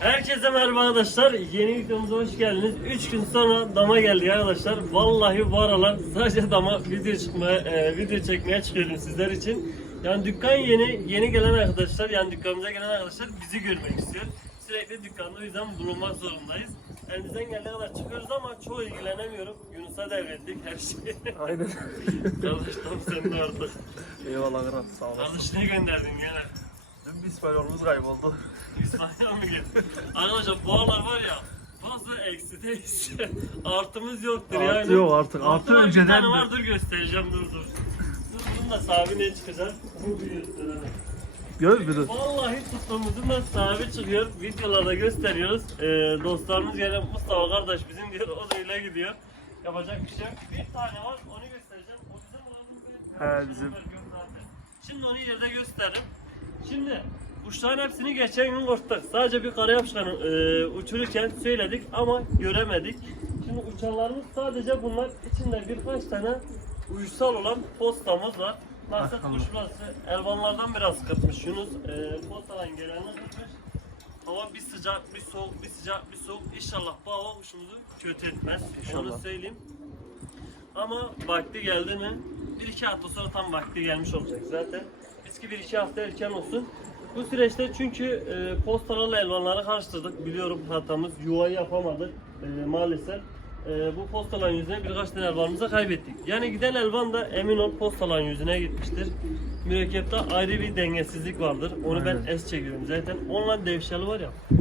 Herkese merhaba arkadaşlar. Yeni videomuza hoş geldiniz. 3 gün sonra dama geldik arkadaşlar. Vallahi bu aralar sadece dama video çıkmaya, e, video çekmeye çıkıyorum sizler için. Yani dükkan yeni, yeni gelen arkadaşlar, yani dükkanımıza gelen arkadaşlar bizi görmek istiyor. Sürekli dükkanda o yüzden bulunmak zorundayız. Elimizden geldiği kadar çıkıyoruz ama çoğu ilgilenemiyorum. Yunus'a devrettik her şeyi. Aynen. Kardeş tam de artık. Eyvallah Kırat sağ olasın. Kardeşini gönderdin gene. Dün bir İspanyolumuz kayboldu. İspanya mı geldi? Arkadaşlar bu aralar var ya fazla eksideyiz. Artımız yoktur Artı yani. yok artık. Artı Bir önceden tane de. var dur göstereceğim dur dur. Dur bunun da sahibi ne çıkacak? Bu bir gösterelim. Gör bir Vallahi tuttuğumuzun da sahibi çıkıyor. Videolarda gösteriyoruz. Ee, dostlarımız gene Mustafa kardeş bizim diyor. O da öyle gidiyor. Yapacak bir şey yok. Bir tane var onu göstereceğim. O bizim olan He, bizim. Şimdi onu yerde gösteririm. Şimdi kuşların hepsini geçen gün korktuk. Sadece bir kara yapışkanı e, uçururken söyledik ama göremedik. Şimdi uçanlarımız sadece bunlar. İçinde birkaç tane uysal olan postamız var. Maşallah. kuş burası. Elvanlardan biraz kırpmış Yunus. E, postadan geleni kırpmış. Hava bir sıcak, bir soğuk, bir sıcak, bir soğuk. İnşallah bu hava kuşumuzu kötü etmez. Onu İnşallah. söyleyeyim. Ama vakti geldi mi? Bir iki hafta sonra tam vakti gelmiş olacak zaten. Eski bir iki hafta erken olsun. Bu süreçte çünkü e, postalarla elvanları karıştırdık. Biliyorum hatamız yuvayı yapamadık e, maalesef. E, bu postaların yüzüne birkaç tane elvanımızı kaybettik. Yani giden elvan da emin ol postaların yüzüne gitmiştir. Mürekkepte ayrı bir dengesizlik vardır. Onu ben es çekiyorum zaten. Onunla devşeli var ya.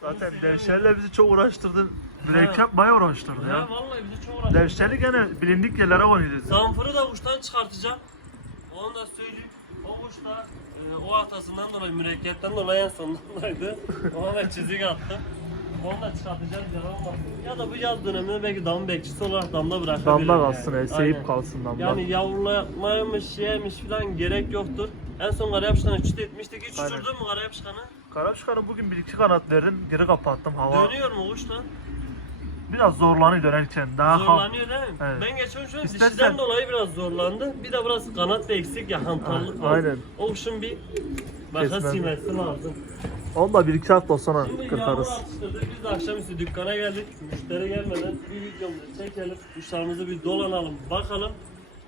Zaten devşerle bizi çok uğraştırdı. Mürekkep bayağı uğraştırdı Ya ya. vallahi bizi çok uğraştırdı. Devşerli gene bilindik yerlere oynuyordu. Zamfırı da kuştan çıkartacağım. Onu da söyleyeyim. Da e, o hatasından dolayı, mürekkepten dolayı en sondaydı. Ona da çizik attım. Onu da çıkartacağız yalan olmasın. Ya da bu yaz döneminde belki dam bekçisi olarak damda bırakabilirim. Yani. kalsın, yani. seyip Aynen. kalsın damda. Yani yavrulaymış, yemiş falan gerek yoktur. En son kara yapışkanı çüt etmiştik. Hiç Aynen. uçurdun mu kara yapışkanı? Karabüşkan'a bugün bir iki kanat verdim, geri kapattım hava. Dönüyor mu kuş lan? Biraz zorlanıyor dönerken. Daha ha- Zorlanıyor değil mi? Evet. Ben geçen şöyle İstersen- dişiden dolayı biraz zorlandı. Bir de biraz kanat da eksik ya hantallık var. Aynen. O kuşun bir makas Kesmem. silmesi lazım. Onu da bir iki hafta sonra Şimdi atıştırdık. Biz de akşamüstü dükkana geldik. Müşteri gelmeden bir videomuzu çekelim. Kuşlarımızı bir dolanalım, bakalım.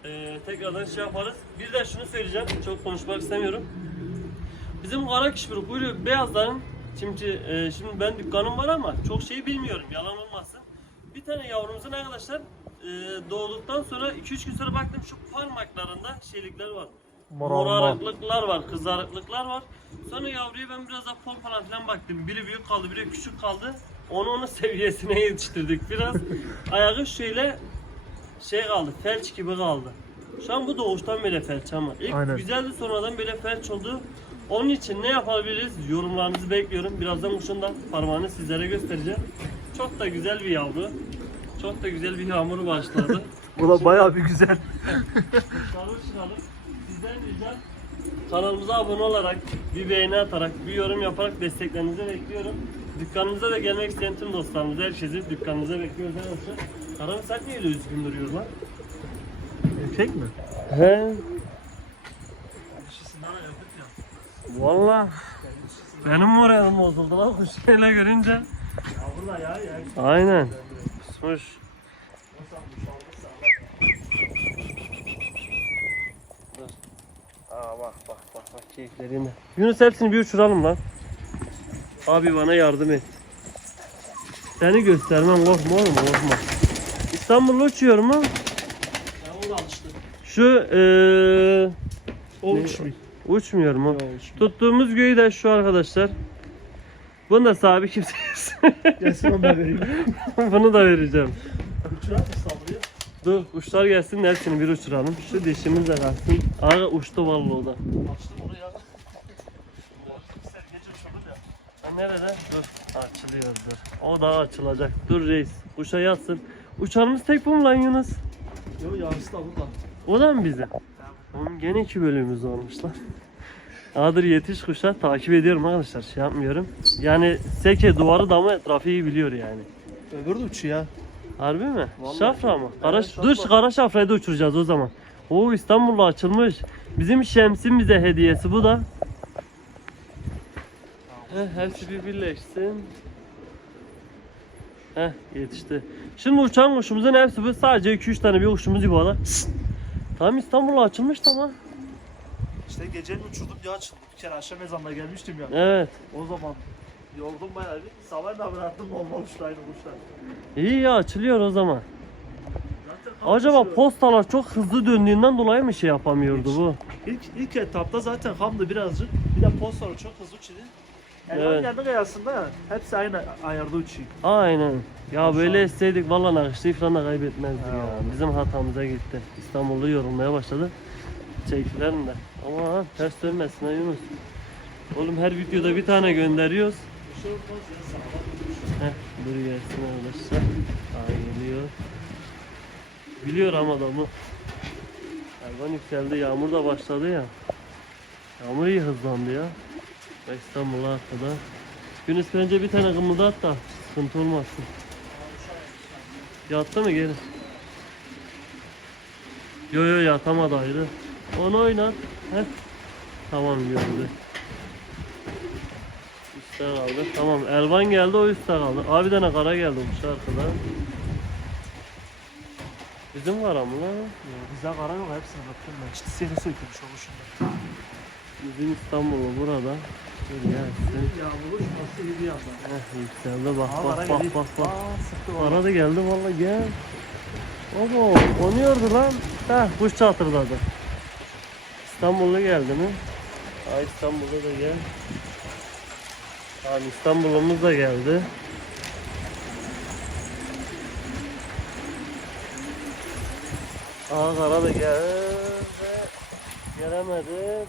Ee, tekrardan şey yaparız. Bir de şunu söyleyeceğim. Çok konuşmak istemiyorum. Bizim kara kişburuk böyle beyazların şimdi e, şimdi ben dükkanım var ama çok şeyi bilmiyorum yalan olmasın. Bir tane yavrumuzun arkadaşlar e, doğduktan sonra 2-3 gün sonra baktım şu parmaklarında şeylikler var. Morarıklıklar var, kızarıklıklar var. Sonra yavruya ben biraz daha pol falan filan baktım. Biri büyük kaldı, biri küçük kaldı. Onu onun seviyesine yetiştirdik biraz. Ayağı şöyle şey kaldı, felç gibi kaldı. Şu an bu doğuştan böyle felç ama ilk Aynen. güzeldi sonradan böyle felç oldu. Onun için ne yapabiliriz? Yorumlarınızı bekliyorum. Birazdan kuşun da parmağını sizlere göstereceğim. Çok da güzel bir yavru. Çok da güzel bir yağmur başladı. Bu da bayağı bir güzel. Çıkalım çıkalım. Sizden ricam kanalımıza abone olarak, bir beğeni atarak, bir yorum yaparak desteklerinizi bekliyorum. Dükkanımıza da gelmek isteyen tüm dostlarımızı, herkesi dükkanımıza bekliyoruz arkadaşlar. Karan sen niye öyle üzgün duruyor lan? Erkek mi? He. Valla benim moralim bozuldu lan kuş öyle görünce. Aynen. Kusmuş. Dur. Aa bak bak bak bak keyiflerine. Yunus hepsini bir uçuralım lan. Abi bana yardım et. Seni göstermem korkma oğlum korkma. İstanbul'da uçuyor mu? Yavru alıştı. Şu eee O Ne? uçmuyor. uçmuyor mu? Yok, uçmuyor. Tuttuğumuz göğü de şu arkadaşlar. Bunu da sahibi kimsesiz. Gelsin onu da vereyim. Bunu da vereceğim. Uçurar mı sallıyor? Dur kuşlar gelsin hepsini bir uçuralım. Şu dişimiz de kalsın. Aga uçtu vallahi o da. Açtım uçurdun ya. Ha, nerede? Dur. Açılıyor dur. O da açılacak. Dur reis. Kuşa yatsın. Uçanımız tek bu mu lan Yunus? Yok yarısı da burada. O da mı bize? Oğlum gene iki bölümümüz olmuş lan. Adır yetiş kuşa takip ediyorum arkadaşlar şey yapmıyorum. Yani seke duvarı damı etrafı iyi biliyor yani. Öbürü de uçuyor ya. Harbi mi? Vallahi. Şafra mı? Kara, Evet, dur şafra. kara şafrayı da uçuracağız o zaman. Oo İstanbul'da açılmış. Bizim Şems'in bize hediyesi bu da. Heh, hepsi bir birleşsin. Heh yetişti. Şimdi uçan kuşumuzun hepsi bu. Sadece 2-3 tane bir kuşumuz yuvarlak. Tam İstanbul'a açılmış tamam. İşte gecenin uçurdum ya açıldı. Bir kere akşam ezanına gelmiştim ya. Evet. O zaman yoldum bayağı bir. Sabah da bıraktım olmamıştı aynı kuşlar. İyi ya açılıyor o zaman. Acaba postalar çok hızlı döndüğünden dolayı mı şey yapamıyordu bu? İlk, ilk etapta zaten hamdı birazcık. Bir de postalar çok hızlı uçuyor. Elvan Evet. kendi kayasında hepsi aynı ayarda uçuyor. Aynen. Ya Maşallah. böyle isteydik valla nakışlı falan da kaybetmezdik Ha. ya. Bizim hatamıza gitti. İstanbul'u yorulmaya başladı. Çektilerim de. Ama ters dönmesin ha Yunus. Oğlum her videoda bir tane gönderiyoruz. Heh, dur gelsin arkadaşlar. Aa geliyor. Biliyor ama adamı. Hayvan yükseldi. Yağmur da başladı ya. Yağmur iyi hızlandı ya. İstanbul'a arkada. Yunus bence bir tane kımıldat da sıkıntı olmasın. Yattı mı geri? Yo yo yatamadı ayrı. Onu oynat. Heh. Tamam gördü. Üstte kaldı. Tamam Elvan geldi o üstte kaldı. Abi tane kara geldi uçtu arkadan. Bizim var ama lan. Bizde kara yok hepsini baktım ben. İşte seni sökülmüş o kuşunda. Bizim İstanbul'u burada. Dur gelsin. Yağmurlu şurası iyi bir yandan. Heh yükseldi bak Aa, bak kara bak geldi. bak bak. Aa. Kara da geldi valla gel. Obo oynuyordu lan. Heh kuş çatırdadı. İstanbul'da geldi mi? Aa İstanbul'da da gel. Tamam İstanbul'umuz da geldi. Aa kara da geldi. Gelemedi.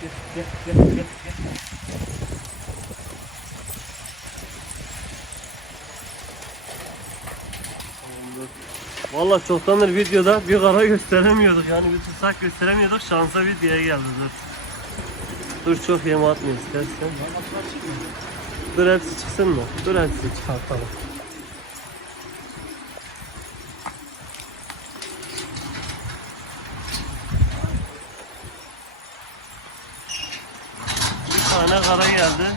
Gel gel gel gel. gel. Valla çoktandır videoda bir kara gösteremiyorduk yani bir tutsak gösteremiyorduk şansa videoya geldi dur. Dur çok yem atma istersen. Dur hepsi çıksın mı? Dur hepsi çıkartalım. Bir tane kara geldi.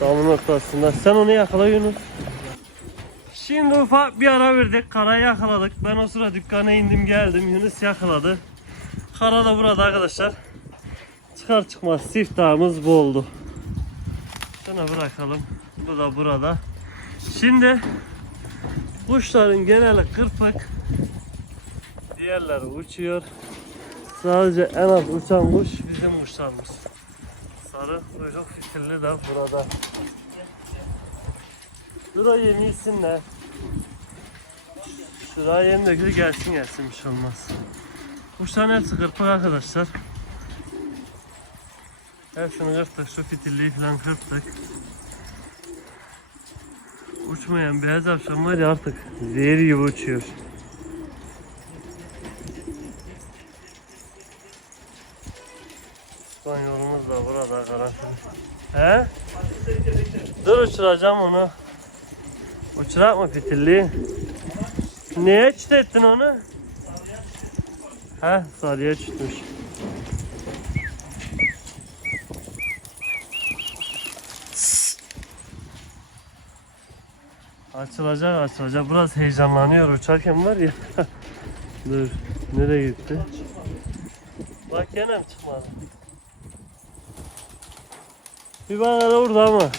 Damın ortasında. Sen onu yakala Yunus. Şimdi ufak bir ara verdik. Karayı yakaladık. Ben o sıra dükkana indim geldim. Yunus yakaladı. Kara da burada arkadaşlar. Çıkar çıkmaz siftahımız bu oldu. Şuna bırakalım. Bu da burada. Şimdi kuşların geneli kırpık. Diğerleri uçuyor. Sadece en az uçan kuş bizim kuşlarımız. Sarı kuyruk fitilli de burada. Dur o yemişsinler. Şuraya yem dökülü gelsin gelsin bir şey olmaz. Kuşların hepsi kırpık arkadaşlar. Hepsini kırptık. Şu fitilliği falan kırptık. Uçmayan beyaz avşan var ya artık zehir gibi uçuyor. İspanyolumuz da burada karanfil. He? Dur uçuracağım onu. Uçurak mı fitilli? Neye çitettin onu? He sarıya çitmiş. Açılacak açılacak. Biraz heyecanlanıyor uçarken var ya. Dur. Nereye gitti? Bak gene mi çıkmadı? Bir bana da vurdu ama.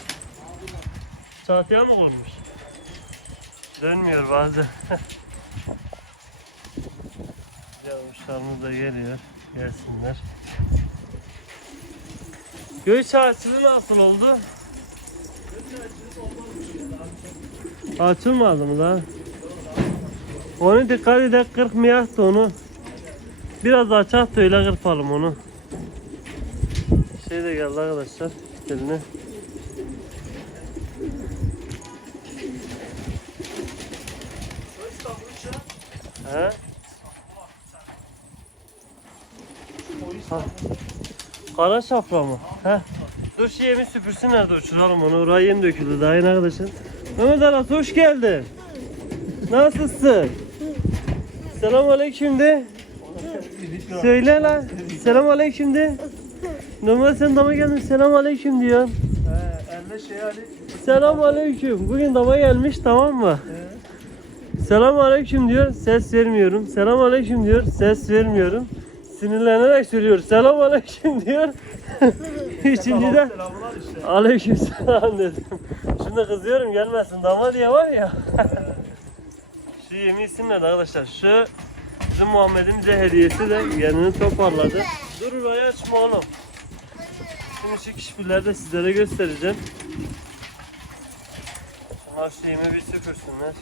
Çatıya mı vurmuş? Dönmüyor bazen. Yavuşlarımız da geliyor. Gelsinler. Göğüs açılı nasıl oldu? Açılmadı mı lan? Onu dikkat edin kırpmayak da onu. Biraz açak da öyle kırpalım onu. Şey de geldi arkadaşlar. Eline. Kara şafra mı? He. Dur şu yemi süpürsün nerede uçuralım onu. Oraya yem döküldü daha yeni arkadaşım. Mehmet Aras hoş geldin. Nasılsın? Selam aleyküm de. Söyle lan. Selam aleyküm de. Normal sen dama geldin selam aleyküm diyor. He, eline Ali. Selam aleyküm. Bugün dama gelmiş tamam mı? Selam aleyküm diyor. Ses vermiyorum. Selam aleyküm diyor. Ses vermiyorum. Sinirlenerek söylüyor. Selam aleyküm diyor. Üçüncü de aleyküm selam dedim. Şimdi kızıyorum gelmesin dama diye var ya. Şu yemin isim neydi arkadaşlar? Şu bizim Muhammed'in bize hediyesi de kendini toparladı. Dur orayı açma oğlum. Şimdi şu kişileri de sizlere göstereceğim. Şunlar şu yemi bir süpürsünler.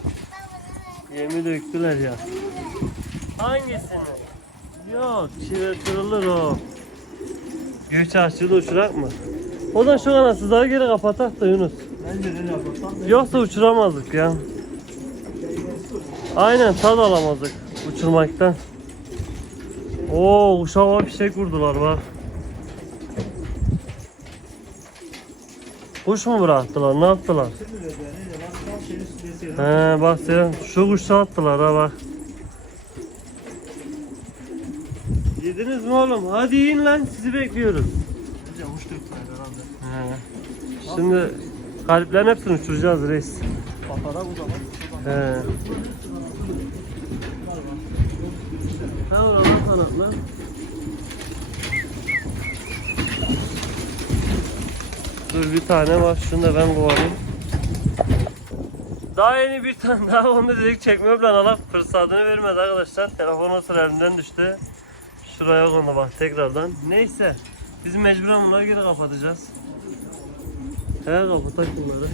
Yemi döktüler ya. Hangisini? Yok, çile kırılır o. Göç açığı da uçurak mı? O da şu kanasızları geri kapatak da Yunus. Bence ne yapalım? Yoksa uçuramazdık ya. Aynen tad alamazdık uçurmaktan. Oo uşağa fişek vurdular bak. Kuş mu bıraktılar ne yaptılar? De şeyin üstünde He bak sen şu kuşu attılar ha bak. Mi oğlum? Hadi yiyin lan sizi bekliyoruz. Avuç döktüler herhalde. He. Şimdi kalplerin hepsini uçuracağız reis. Patara bu zaman. He. Ha oralar kanatlar. Dur bir tane var. Şunu da ben kovalayayım. Daha yeni bir tane daha onu dedik çekmiyor lan Allah fırsatını vermedi arkadaşlar. Telefon o sıra elimden düştü. Şuraya kondu bak tekrardan. Neyse. Biz mecburen bunları geri kapatacağız. He kapatak bunları.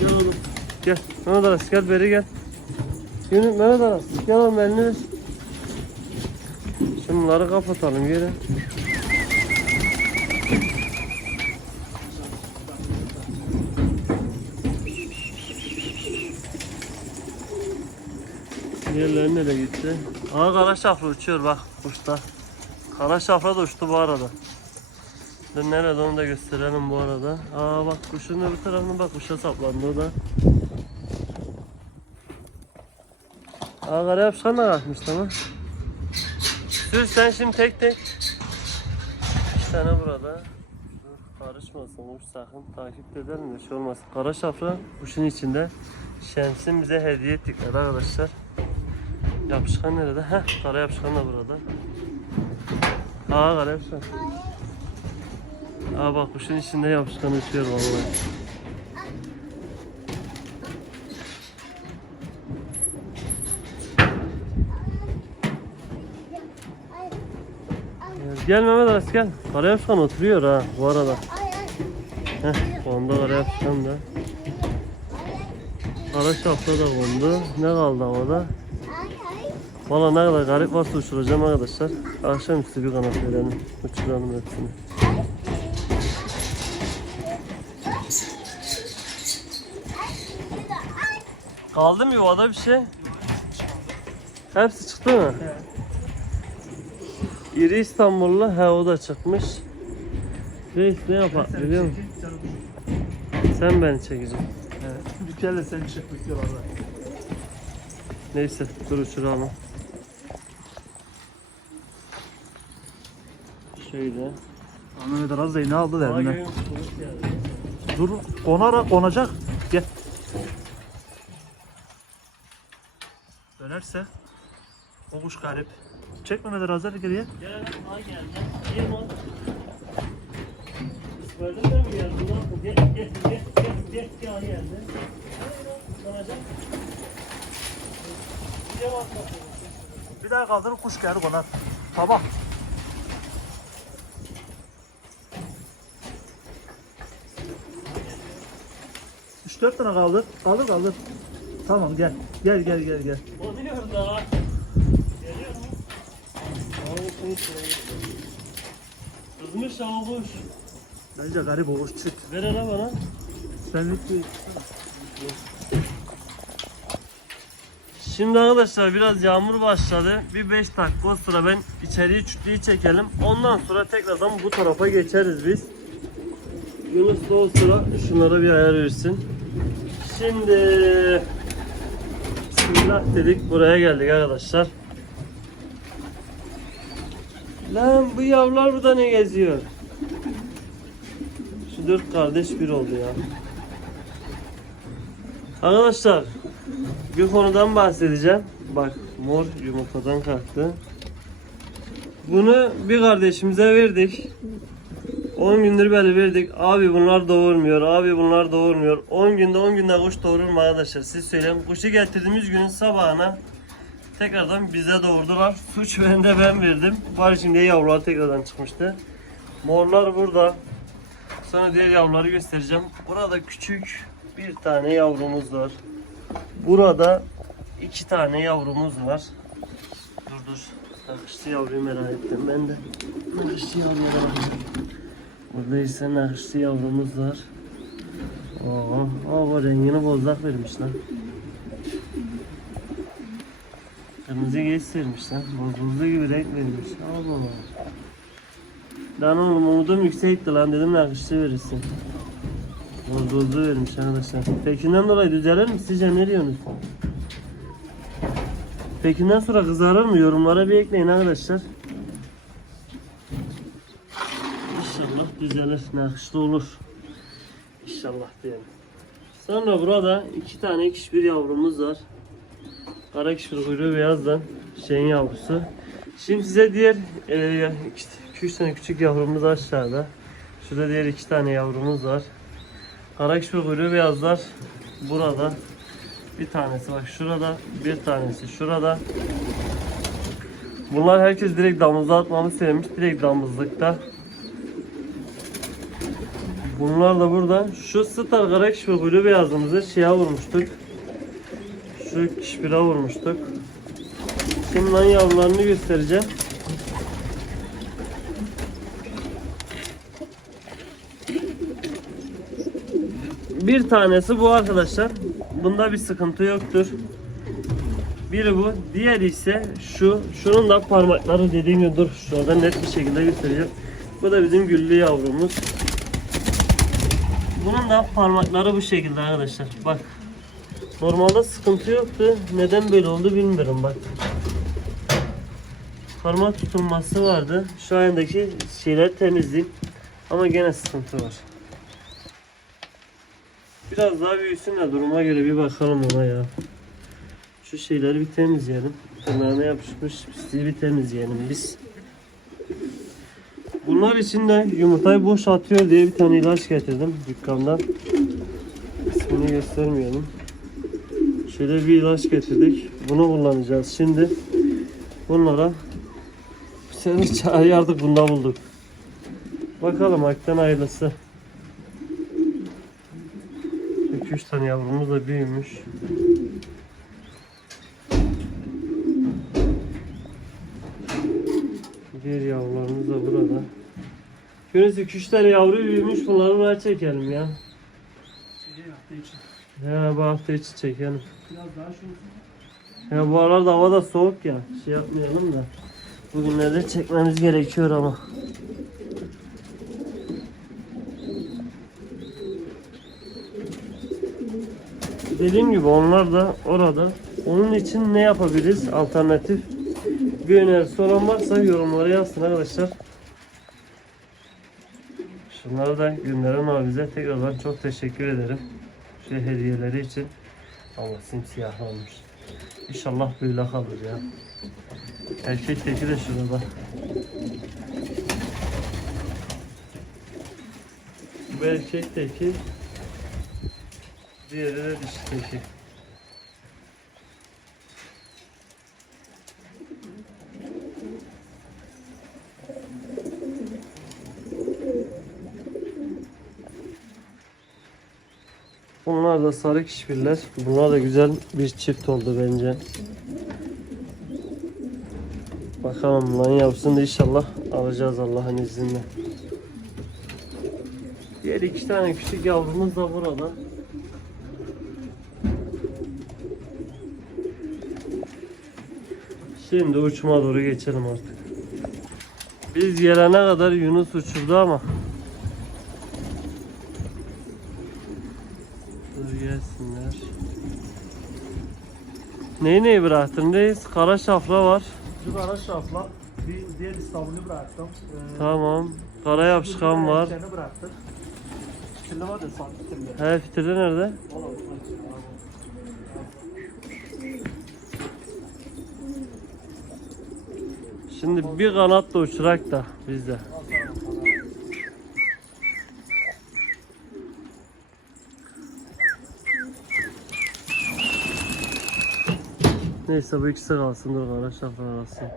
Gel oğlum. Gel. Mehmet Aras gel beri gel. Yunus Mehmet Aras gel oğlum elini ver. Şimdi bunları kapatalım geri. Diğerleri nereye gitti? Aa kara şafra uçuyor bak kuşta. Kara şafra da uçtu bu arada. Dur nerede onu da gösterelim bu arada. Aa bak kuşun öbür tarafına bak kuşa saplandı o da. Aa kara yapışkan da kalkmış tamam. Sür sen şimdi tek tek. Bir tane burada. Dur karışmasın kuş sakın takip edelim de şey olmasın. Kara şafra kuşun içinde. Şems'in bize hediye ettikleri arkadaşlar. Yapışkan nerede? Heh kara yapışkan da burada. Kara yapışkan. Aa bak kuşun içinde yapışkan uçuyor vallahi. Gel Mehmet Aras gel. Kara yapışkan oturuyor ha bu arada. Heh onda kara yapışkan da. Kara şapka da kondu. Ne kaldı havada? Valla ne kadar garip varsa uçuracağım arkadaşlar. Akşamüstü bir kanat verelim. Uçuralım hepsini. Kaldı mı yuvada bir şey? Hepsi çıktı mı? İri İstanbullu he o da çıkmış. Reis ne yapar biliyor musun? Sen beni çekeceksin. Evet. Bir kere sen çık bitiyorlar da. Neyse dur uçuralım. Şöyle. Ahmet az da iğne aldı derdinden. Dur konar konacak. Gel. Dönerse o kuş garip. Çekme Mehmet Azer geriye. Gel ha gel. Gel Gördün mü geldi lan? Gel gel gel gel gel gel geldi. Konacak. Bir daha kaldır kuş geldi konar. Tabak. 3-4 tane kaldı. Kaldı kaldı. Tamam gel. Gel gel gel gel. Bozuluyorum daha. Geliyor mu? Kızmış avuç. Bence garip oğuş çık. Ver ara bana. Senlik bir... Şimdi arkadaşlar biraz yağmur başladı. Bir 5 dakika o sıra ben içeriği çütlüğü çekelim. Ondan sonra tekrardan bu tarafa geçeriz biz. Yunus da o sıra şunlara bir ayar versin. Şimdi Bismillah dedik buraya geldik arkadaşlar. Lan bu yavrular burada ne geziyor? Şu dört kardeş bir oldu ya. Arkadaşlar bir konudan bahsedeceğim. Bak mor yumurtadan kalktı. Bunu bir kardeşimize verdik. 10 gündür böyle verdik. Abi bunlar doğurmuyor. Abi bunlar doğurmuyor. 10 günde 10 günde kuş doğurur mu arkadaşlar? Siz söyleyin. Kuşu getirdiğimiz günün sabahına tekrardan bize doğurdular. Suç bende ben verdim. Var şimdi yavrular tekrardan çıkmıştı. Morlar burada. Sonra diğer yavruları göstereceğim. Burada küçük bir tane yavrumuz var. Burada iki tane yavrumuz var. Dur dur. Nakışlı yavruyu merak ettim ben de. Nakışlı yavruyu merak ettim. Burada ise nakışlı yavrumuz var. Oo, bu rengini bozdak vermiş lan. Kırmızı geç vermiş lan. Bozulduğu gibi renk vermiş. Allah Allah. Ben oğlum umudum yüksekti lan dedim nakışlı verirsin. Bozuldu vermiş arkadaşlar. Pekinden dolayı düzelir mi? Sizce ne diyorsunuz? Pekinden sonra kızarır mı? Yorumlara bir ekleyin arkadaşlar. İnşallah düzelir, nakışlı olur. İnşallah diyelim. Sonra burada iki tane kişbir yavrumuz var. Kara kişbir kuyruğu beyazdan şeyin yavrusu. Şimdi size diğer e, işte iki tane küçük yavrumuz aşağıda. Şurada diğer iki tane yavrumuz var. Kara kişbir kuyruğu beyazlar burada. Bir tanesi bak şurada, bir tanesi şurada. Bunlar herkes direkt damızda atmamı sevmiş. Direkt damızlıkta. Bunlar da burada. Şu star kişbir kuyruğu beyazımızı şeye vurmuştuk. Şu kişbire vurmuştuk. Şimdi lan yavrularını göstereceğim. Bir tanesi bu arkadaşlar. Bunda bir sıkıntı yoktur. Biri bu. Diğeri ise şu. Şunun da parmakları dediğim gibi dur. Şurada net bir şekilde göstereceğim. Bu da bizim güllü yavrumuz. Bunun da parmakları bu şekilde arkadaşlar. Bak. Normalde sıkıntı yoktu. Neden böyle oldu bilmiyorum bak. Parmak tutulması vardı. Şu andaki şeyler temizleyeyim. Ama gene sıkıntı var. Biraz daha büyüsün de duruma göre bir bakalım ona ya. Şu şeyleri bir temizleyelim. Tırnağına yapışmış pisliği bir temizleyelim biz. Bunlar için de yumurtayı boş atıyor diye bir tane ilaç getirdim dükkandan. İsmini göstermeyelim. Şöyle bir ilaç getirdik. Bunu kullanacağız şimdi. Bunlara çare artık bunda bulduk. Bakalım hakikaten hayırlısı. 2-3 tane yavrumuz da büyümüş. Diğer yavrularımız da burada. Yunus 2-3 tane yavru büyümüş bunları buraya çekelim ya. Çekeyim hafta için. Bu hafta içi çekelim. Biraz daha şu Ya bu aralarda hava da soğuk ya. Şey yapmayalım da. Bugünlerde çekmemiz gerekiyor ama. Dediğim gibi onlar da orada. Onun için ne yapabiliriz alternatif? Bir önerisi olan varsa yorumlara yazsın arkadaşlar. Şunları da gönderen abize tekrardan çok teşekkür ederim. Şu hediyeleri için. Ama simsiyahlanmış. İnşallah böyle kalır ya. Erkek teki de şurada. Bu erkek teki. Diğeri de dişi teki. Bunlar da sarı kişbirler. Bunlar da güzel bir çift oldu bence. Bakalım lan yapsın da inşallah alacağız Allah'ın izniyle. Diğer iki tane küçük yavrumuz da burada. Şimdi uçma doğru geçelim artık. Biz gelene kadar Yunus uçurdu ama Dur gelsinler. Neyi neyi bıraktın reis? Kara şafra var. Şu kara şafla bir diğer İstanbul'u bıraktım. Ee, Tamam. Kara yapışkan var. erkeğini bıraktık. fitilli var ya sağ fitilli. He fitilde nerede? Şimdi bir kanat da uçurak da bizde. Neyse bu ikisi kalsın dur arkadaşlar kalsın.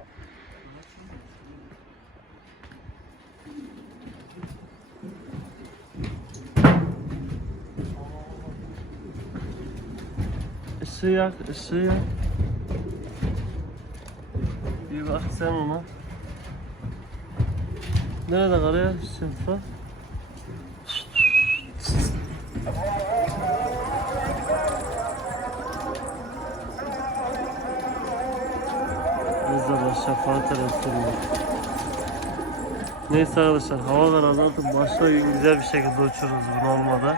Işığı yak, ışığı yak. Bir bak sen ona. Nerede karaya şıfa? Şafaat arasında. Neyse arkadaşlar hava karardı artık başka gün güzel bir şekilde uçururuz bunu olmadı.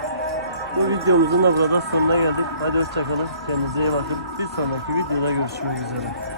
Bu videomuzun da burada sonuna geldik. Hadi hoşçakalın. Kendinize iyi bakın. Bir sonraki videoda görüşmek üzere.